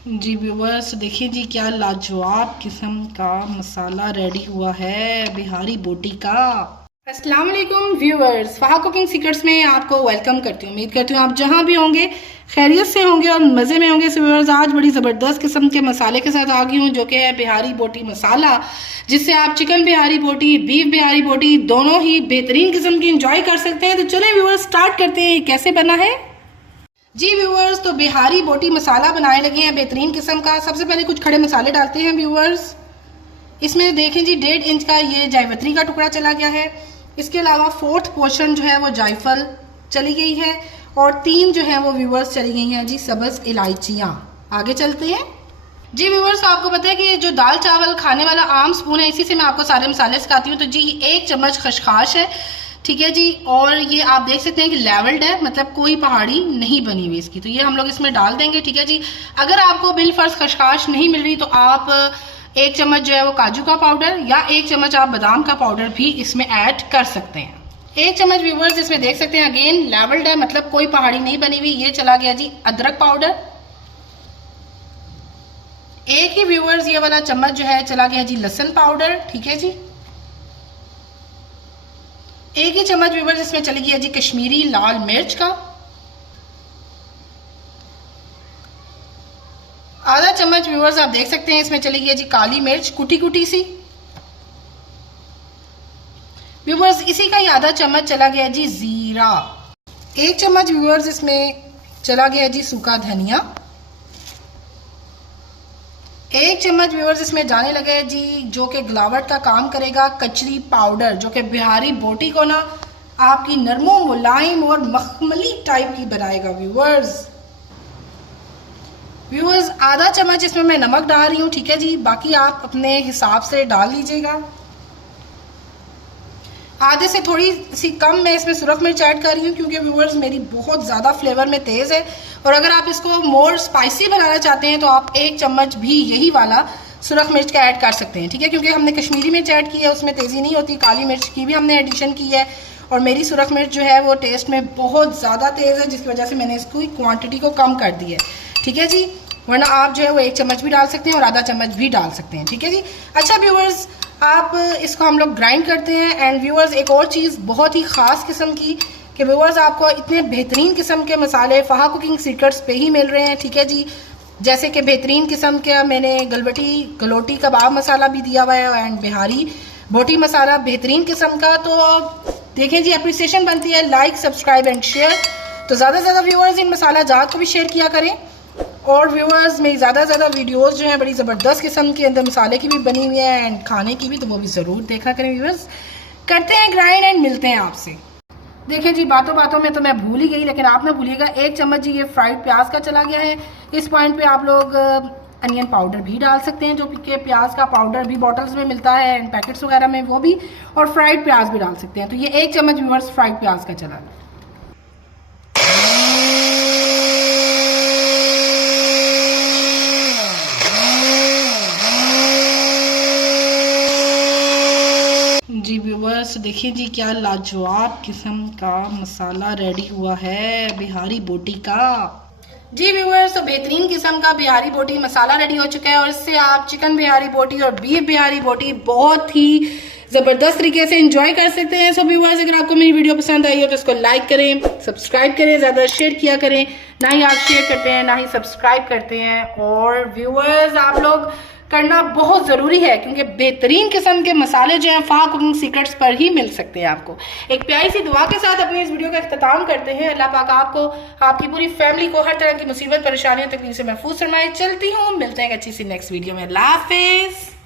जी viewers, देखिए जी क्या लाजवाब किस्म का मसाला रेडी हुआ है बिहारी बोटी का। अस्सलाम वालेकुम व्यूवर्स, फहा कुकिंग सीक्रेट्स में आपको वेलकम करती हूँ। उम्मीद करती हूँ आप जहाँ भी होंगे खैरियत से होंगे और मज़े में होंगे। सो व्यूवर्स, आज बड़ी ज़बरदस्त किस्म के मसाले के साथ आ गई हूँ जो कि है बिहारी बोटी मसाला, जिससे आप चिकन बिहारी बोटी, बीफ बिहारी बोटी दोनों ही बेहतरीन किस्म की इंजॉय कर सकते हैं। तो चलें व्यूवर्स, स्टार्ट करते हैं कैसे बना है। जी व्यूवर्स, तो बिहारी बोटी मसाला बनाने लगे हैं बेहतरीन किस्म का। सबसे पहले कुछ खड़े मसाले डालते हैं व्यूवर्स। इसमें देखें जी 1.5 इंच का ये जायपत्री का टुकड़ा चला गया है। इसके अलावा 4th पोर्शन जो है वो जायफल चली गई है और 3 जो है वो व्यूवर्स चली गई हैं जी सब्ज इलायचियाँ। आगे चलते हैं जी व्यूवर्स। आपको पता है कि जो दाल चावल खाने वाला आम स्पून है, इसी से मैं आपको सारे मसाले सिखाती हूँ। तो जी 1 चम्मच खसखस है, ठीक है जी। और ये आप देख सकते हैं कि लेवल्ड है, मतलब कोई पहाड़ी नहीं बनी हुई इसकी। तो ये हम लोग इसमें डाल देंगे, ठीक है जी। अगर आपको बिलफर्ज खसखस नहीं मिल रही तो आप 1 चम्मच जो है वो काजू का पाउडर या 1 चम्मच आप बादाम का पाउडर भी इसमें ऐड कर सकते हैं। 1 चम्मच व्यूवर्स इसमें देख सकते हैं, अगेन लेवल्ड है, मतलब कोई पहाड़ी नहीं बनी हुई। ये चला गया जी अदरक पाउडर। 1 ही व्यूवर्स ये वाला चम्मच जो है चला गया जी लहसुन पाउडर, ठीक है जी। 1 ही चम्मच व्यूवर्स इसमें चली गई है जी कश्मीरी लाल मिर्च का। आधा चम्मच व्यूवर्स आप देख सकते हैं इसमें चली गई है जी काली मिर्च कुटी कुटी सी। व्यूवर्स इसी का ही आधा चम्मच चला गया जी जीरा। 1 चम्मच व्यूवर्स इसमें चला गया जी सूखा धनिया। 1 चम्मच व्यूवर्स इसमें जाने लगा है जी जो कि गिलावट का काम करेगा, कचरी पाउडर, जो कि बिहारी बोटी को ना आपकी नरमो मुलायम और मखमली टाइप की बनाएगा व्यूवर्स। आधा चम्मच इसमें मैं नमक डाल रही हूँ, ठीक है जी। बाकी आप अपने हिसाब से डाल लीजिएगा। आधे से थोड़ी सी कम मैं इसमें सुरख मिर्च ऐड कर रही हूँ क्योंकि व्यूवर्स मेरी बहुत ज़्यादा फ्लेवर में तेज़ है। और अगर आप इसको मोर स्पाइसी बनाना चाहते हैं तो आप 1 चम्मच भी यही वाला सुरख मिर्च का ऐड कर सकते हैं, ठीक है। क्योंकि हमने कश्मीरी मिर्च ऐड की है, उसमें तेज़ी नहीं होती। काली मिर्च की भी हमने एडिशन की है और मेरी सुरख मिर्च जो है वो टेस्ट में बहुत ज़्यादा तेज़ है, जिसकी वजह से मैंने इसकी क्वान्टिटी को कम कर दी है, ठीक है जी। वरना आप जो है वो 1 चम्मच भी डाल सकते हैं और आधा चम्मच भी डाल सकते हैं, ठीक है जी। अच्छा व्यूवर्स, आप इसको हम लोग ग्राइंड करते हैं। एंड व्यूवर्स एक और चीज़ बहुत ही ख़ास किस्म की कि व्यूवर्स आपको इतने बेहतरीन किस्म के मसाले फहा कुकिंग सीक्रेट्स पे ही मिल रहे हैं, ठीक है जी। जैसे कि बेहतरीन किस्म का मैंने गलोटी कबाब मसाला भी दिया हुआ है एंड बिहारी बोटी मसाला बेहतरीन किस्म का। तो देखें जी, अप्रिसिएशन बनती है, लाइक सब्सक्राइब एंड शेयर। तो ज़्यादा से ज़्यादा व्यूवर्स इन मसाला जात को भी शेयर किया करें। और व्यूवर्स मेरी ज़्यादा से ज़्यादा वीडियोस जो हैं बड़ी ज़बरदस्त किस्म के अंदर मसाले की भी बनी हुई है एंड खाने की भी, तो वो भी ज़रूर देखा करें व्यूवर्स। करते हैं ग्राइंड एंड मिलते हैं आपसे। देखें जी, बातों बातों में तो मैं भूल ही गई, लेकिन आप ना भूलिएगा 1 चम्मच जी ये फ्राइड प्याज का चला गया है। इस पॉइंट पे आप लोग अनियन पाउडर भी डाल सकते हैं, जो कि प्याज का पाउडर भी बॉटल्स में मिलता है एंड पैकेट्स वगैरह में, वो भी। और फ्राइड प्याज भी डाल सकते हैं। तो ये 1 चम्मच व्यूवर्स फ्राइड प्याज का चला गया। जी व्यूवर्स, देखिए जी क्या लाजवाब किस्म का मसाला रेडी हुआ है बिहारी बोटी का। जी व्यूवर्स, तो बेहतरीन किस्म का बिहारी बोटी मसाला रेडी हो चुका है और इससे आप चिकन बिहारी बोटी और बीफ बिहारी बोटी बहुत ही ज़बरदस्त तरीके से एंजॉय कर सकते हैं। सो व्यूवर्स, अगर आपको मेरी वीडियो पसंद आई हो तो इसको लाइक करें, सब्सक्राइब करें, ज़्यादा शेयर किया करें। ना ही आप शेयर करते हैं ना ही सब्सक्राइब करते हैं। और व्यूवर्स आप लोग करना बहुत ज़रूरी है क्योंकि बेहतरीन किस्म के मसाले जो हैं फहा कुकिंग सीक्रेट्स पर ही मिल सकते हैं आपको। एक प्यारी सी दुआ के साथ अपनी इस वीडियो का इख्तिताम करते हैं। अल्लाह पाक आपको, आपकी पूरी फैमिली को हर तरह की मुसीबत परेशानियों तकलीफ से महफूज फरमाए। चलती हूँ, मिलते हैं एक अच्छी सी नेक्स्ट वीडियो में। अल्लाह हाफिज़।